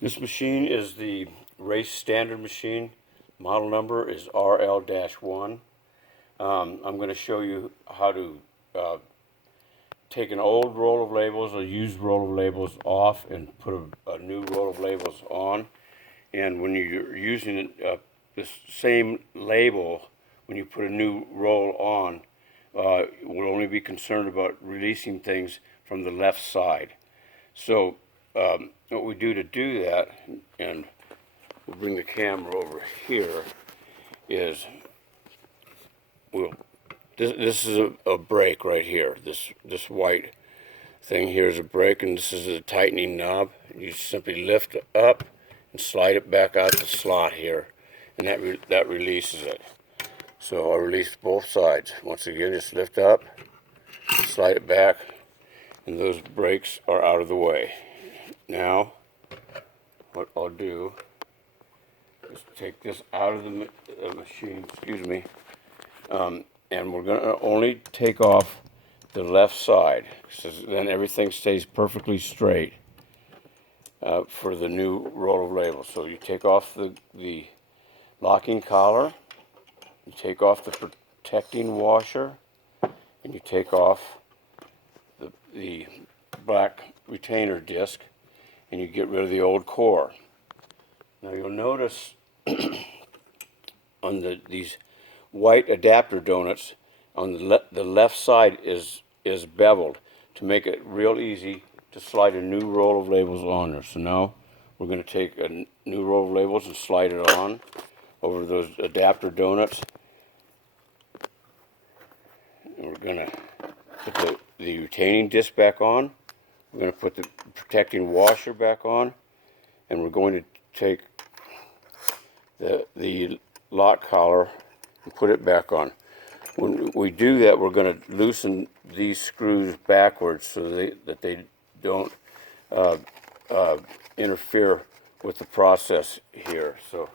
This machine is the race standard machine. Model number is RL-1. I'm going to show you how to take an old roll of labels, a used roll of labels off, and put a new roll of labels on. And when you're using this same label, when you put a new roll on, we'll only be concerned about releasing things from the left side. So what we do to do that, and we'll bring the camera over here, is this is a brake right here. This white thing here is a brake, and this is a tightening knob. You simply lift it up and slide it back out the slot here, and that releases it. So I'll release both sides. Once again, just lift up, slide it back, and those brakes are out of the way. Now, what I'll do is take this out of the machine, and we're going to only take off the left side, so then everything stays perfectly straight for the new roll of labels. So you take off the locking collar, you take off the protecting washer, and you take off the black retainer disc, and you get rid of the old core. Now you'll notice on these white adapter donuts, on the left side is beveled to make it real easy to slide a new roll of labels on there. So now we're going to take a new roll of labels and slide it on over those adapter donuts. And we're going to put the retaining disc back on. We're going to put the protecting washer back on, and we're going to take the lock collar and put it back on. When we do that, we're going to loosen these screws backwards so that they don't interfere with the process here. So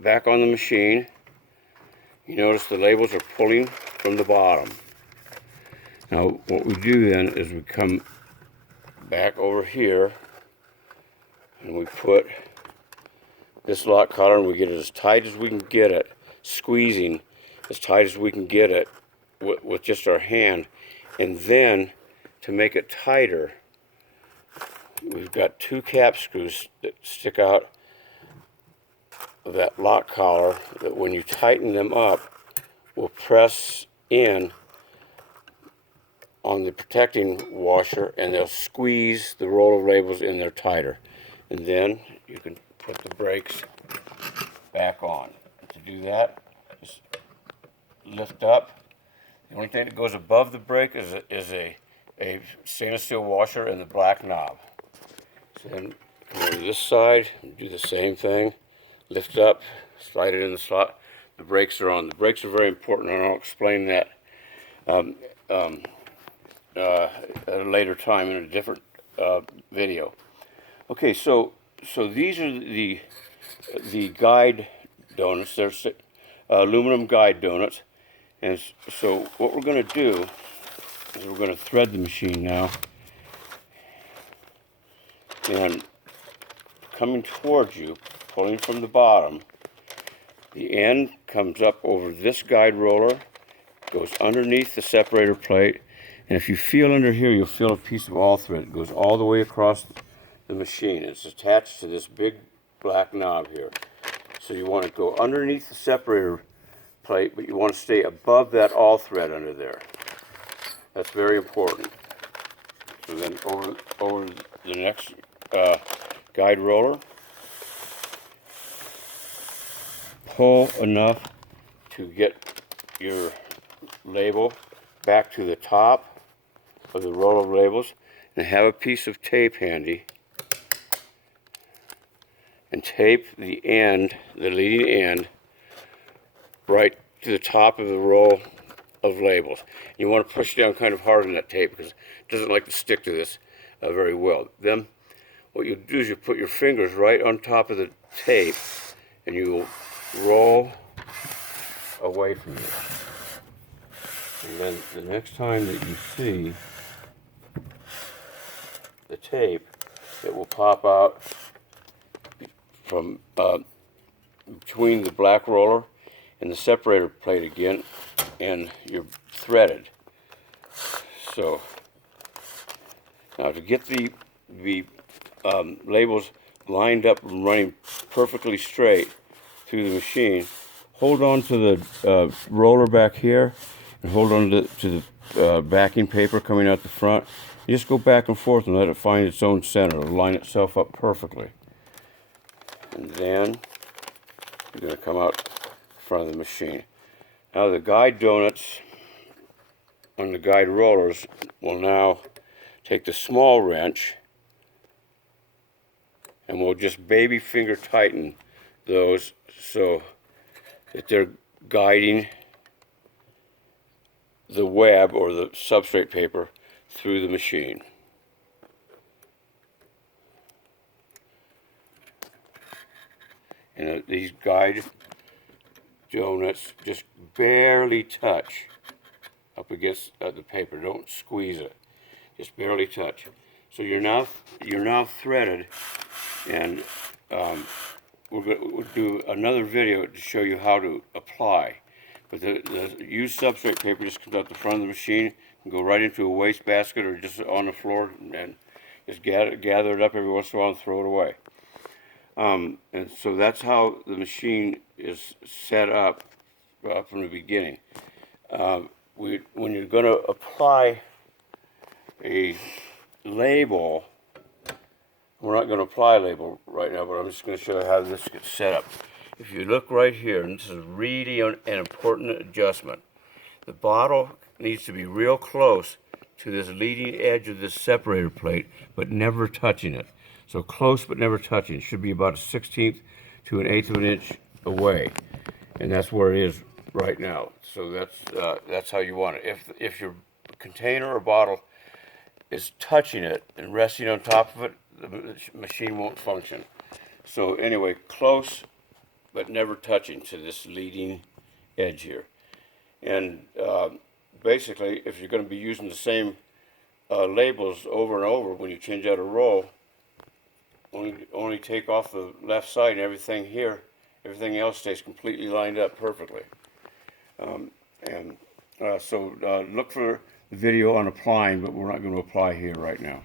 back on the machine, you notice the labels are pulling from the bottom. Now what we do then is we come back over here and we put this lock collar, and we get it as tight as we can get it, squeezing as tight as we can get it with just our hand. And then to make it tighter, we've got two cap screws that stick out of that lock collar that when you tighten them up will press in on the protecting washer, and they'll squeeze the roll of labels in there tighter. And then you can put the brakes back on. And to do that, just lift up. The only thing that goes above the brake is a stainless steel washer and the black knob. So then come over to this side and do the same thing. Lift up, slide it in the slot. The brakes are on. The brakes are very important, and I'll explain that at a later time in a different video. Okay, so these are the guide donuts. They're aluminum guide donuts, and so what we're going to do is we're going to thread the machine now, and coming towards you, pulling from the bottom, the end comes up over this guide roller, goes underneath the separator plate, and if you feel under here, you'll feel a piece of all thread. It goes all the way across the machine. It's attached to this big black knob here. So you want to go underneath the separator plate, but you want to stay above that all thread under there. That's very important. So then over the next guide roller, pull enough to get your label back to the top of the roll of labels, and have a piece of tape handy, and tape the end, the leading end, right to the top of the roll of labels. You want to push down kind of hard on that tape because it doesn't like to stick to this very well. Then what you do is you put your fingers right on top of the tape, and you roll away from it. And then the next time that you see the tape, it will pop out from between the black roller and the separator plate again, and you're threaded. So now to get the labels lined up and running perfectly straight through the machine, hold on to the roller back here and hold on to the backing paper coming out the front. You just go back and forth and let it find its own center. It'll line itself up perfectly. And then you're going to come out in front of the machine. Now the guide donuts on the guide rollers will now take the small wrench and we'll just baby finger tighten those so that they're guiding the web or the substrate paper through the machine. And these guide donuts just barely touch up against the paper. Don't squeeze it. Just barely touch. So you're now threaded, and we'll do another video to show you how to apply. But the used substrate paper just comes out the front of the machine and go right into a waste basket or just on the floor, and just gather it up every once in a while and throw it away. And so that's how the machine is set up from the beginning. When you're going to apply a label, we're not going to apply a label right now, but I'm just going to show you how this gets set up. If you look right here, and this is really an important adjustment, the bottle needs to be real close to this leading edge of this separator plate, but never touching it. So close but never touching. It should be about a 1/16 to an 1/8 of an inch away, and that's where it is right now. So that's how you want it. If your container or bottle is touching it and resting on top of it, the machine won't function. So anyway, close but never touching to this leading edge here. And basically, if you're going to be using the same labels over and over when you change out a roll, only take off the left side and everything here, everything else stays completely lined up perfectly. So look for the video on applying, but we're not going to apply here right now.